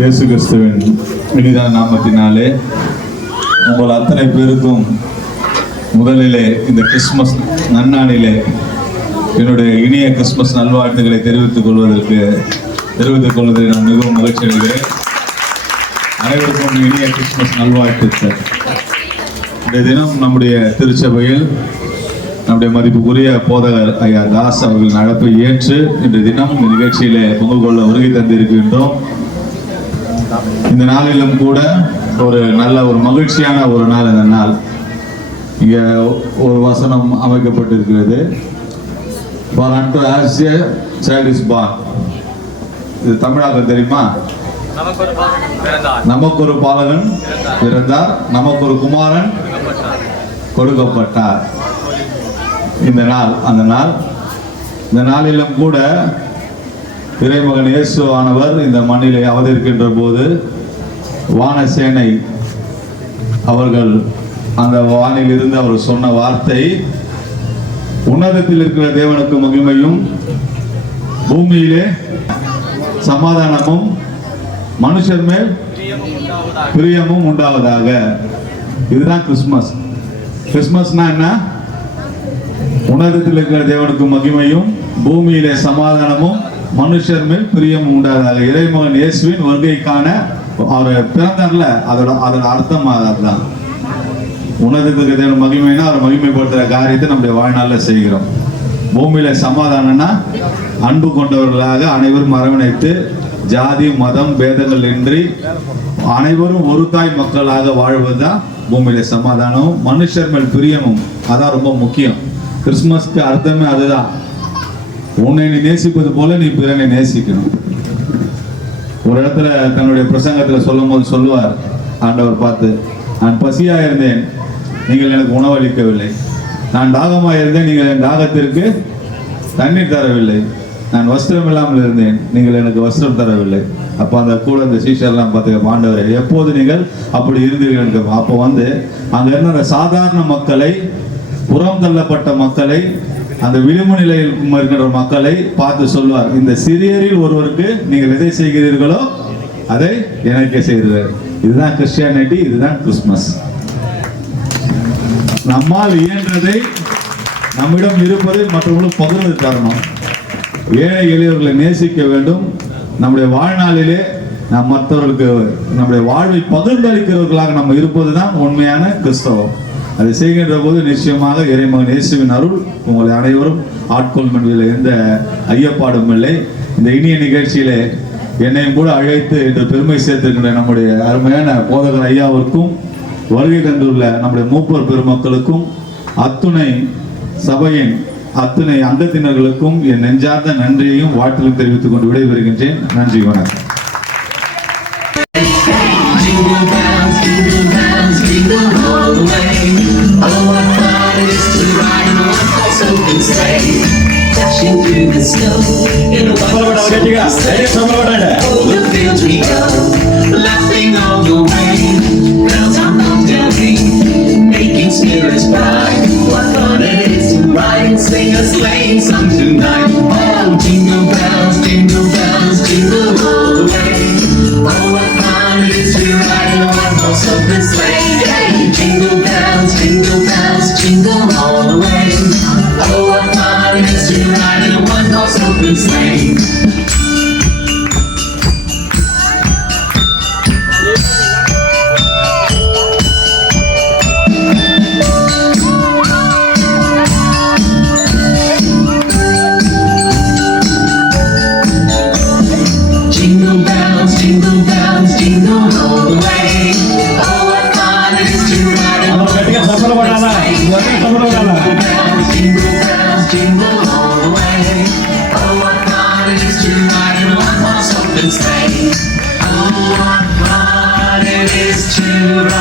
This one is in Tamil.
இயேசு கிறிஸ்துவின் இனிதான நாமத்தினாலே உங்கள் அத்தனை பேருக்கும் முதலிலே இந்த கிறிஸ்துமஸ் நன்னாளிலே என்னுடைய இனிய கிறிஸ்துமஸ் நல்வாழ்த்துக்களை தெரிவித்துக் கொள்வதில் நான் மிகவும் மகிழ்ச்சி அடைகிறேன். அனைவருக்கும் இனிய கிறிஸ்துமஸ் நல்வாழ்த்துக்கள். இந்த தினம் நம்முடைய திருச்சபையில் நம்முடைய மதிப்புக்குரிய போதகர் ஐயா தாஸ் அவர்கள் நடப்பை ஏற்று இன்றைய தினம் இந்த நிகழ்ச்சியிலே பங்கு கொள்ள வருகை தந்திருக்கின்றோம். இந்த நாளிலும் கூட ஒரு நல்ல ஒரு மகிழ்ச்சியான ஒரு நாள். இந்த நாள் இங்கே ஒரு வசனம் அமைக்கப்பட்டிருக்கிறது. For unto us a child is born. இது தமிழாக்கம் தெரியுமா? நமக்கு ஒரு பாலகன் பிறந்தார், நமக்கு ஒரு குமாரன் கொடுக்கப்பட்டார். இந்த நாள் அந்த நாள். இந்த நாளிலும் கூட இறைமகன் இயேசு ஆனவர் இந்த மண்ணிலே அவதரிக்கின்ற போது வானசேனை அவர்கள் அந்த வானில் இருந்து அவர் சொன்ன வார்த்தை, உன்னதத்தில் இருக்கிற தேவனுக்கு மகிமையும் பூமியிலே சமாதானமும் மனுஷர் மேல் பிரியமும் உண்டாவதாக. இதுதான் கிறிஸ்துமஸ். கிறிஸ்துமஸ்னா என்ன? உன்னதத்தில் இருக்கிற தேவனுக்கு மகிமையும் பூமியிலே சமாதானமும் மனுஷர் மேல் பிரியமும் உண்டாவதாக. இறைமகன் இயேசுவின் வருகைக்கான அவர் பிறந்தார்ல, அதோட அர்த்தம் அதுதான். உன்னதத்துக்கு தேவன் மகிமைனா அவர் மகிமைப்படுத்துகிற காரியத்தை நம்முடைய வாழ்நாளில் செய்கிறோம். பூமியில சமாதானம்னா அன்பு கொண்டவர்களாக அனைவரும் அரவணைத்து ஜாதி மதம் பேதங்கள் இன்றி அனைவரும் ஒரு தாய் மக்களாக வாழ்வதுதான் பூமியில சமாதானமும் மனுஷர் மேல் பிரியமும். அதான் ரொம்ப முக்கியம். கிறிஸ்துமஸ்க்கு அர்த்தமே அதுதான். உன்னை நீ நேசிப்பது போல நீ பிறனை நேசிக்கணும். ஒரு இடத்துல தன்னுடைய பிரசங்கத்தில் சொல்லும் போது சொல்லுவார் ஆண்டவர் பார்த்து, நான் பசியா இருந்தேன், நீங்கள் எனக்கு உணவளிக்கவில்லை. நான் தாகமாக இருந்தேன், நீங்கள் என் தாகத்திற்கு தண்ணீர் தரவில்லை. நான் வஸ்திரம் இல்லாமல் இருந்தேன், நீங்கள் எனக்கு வஸ்திரம் தரவில்லை. அப்போ அந்த கூட அந்த சீஷர்லாம் பார்த்து, ஆண்டவரே எப்போது நீங்கள் அப்படி இருந்தீர்கள்? அப்போ அங்கே இருந்த சாதாரண மக்களை, புறம் தள்ளப்பட்ட மக்களை, அந்த விளிம்பு நிலையில் இருக்கிற மக்களை பார்த்து சொல்வார், இந்த சிறியரில் ஒருவருக்கு நீங்கள் எதை செய்கிறீர்களோ அதை எனக்கே செய்கிறீர்கள். இதுதான் கிறிஸ்டியானிட்டி, இதுதான் கிறிஸ்துமஸ். நம்மால் இயன்றதை, நம்மிடம் இருப்பதை மற்றவர்களும் பகிர்ந்து தரணும். ஏழை எளியவர்களை நேசிக்க வேண்டும். நம்முடைய வாழ்நாளிலே நாம் மற்றவர்களுக்கு நம்முடைய வாழ்வை பகிர்ந்தளிக்கிறவர்களாக நம்ம இருப்பதுதான் உண்மையான கிறிஸ்தவம். அதை செய்கின்ற போது நிச்சயமாக இறைமகன் இயேசுவின் அருள் உங்களை அனைவரும் ஆட்கொள்ளும் என்பதில் எந்த ஐயப்பாடும் இல்லை. இந்த இனிய நிகழ்ச்சியிலே என்னையும் கூட அழைத்து இன்று பெருமை சேர்த்திருக்கின்ற நம்முடைய அருமையான போதகர் ஐயாவிற்கும், வருகை தந்துள்ள நம்முடைய மூப்பர் பெருமக்களுக்கும், அத்துணை சபையின் அத்துணை அங்கத்தினர்களுக்கும் என் நெஞ்சார்ந்த நன்றியையும் வாழ்த்திலும் தெரிவித்துக் கொண்டு விடைபெறுகின்றேன். நன்றி, வணக்கம். Dashing through the snow in a the fields we go, laughing all the way. Bells on the ring, making spirits bright. What fun it is to ride and sing a sleighing song tonight. Oh, jingle bells, jingle all the way. Oh, what fun it is to ride in a one-horse open sleigh. Hey, jingle bells, jingle all the way. Oh, what fun it is to ride in a one-horse open sleigh. Jingle bells, jingle all the way. Oh, what fun it is to ride in a one-horse open sleigh. Jingle all the way. Oh, what fun it is to ride in a one-horse open sleigh. Oh, what fun it is to ride.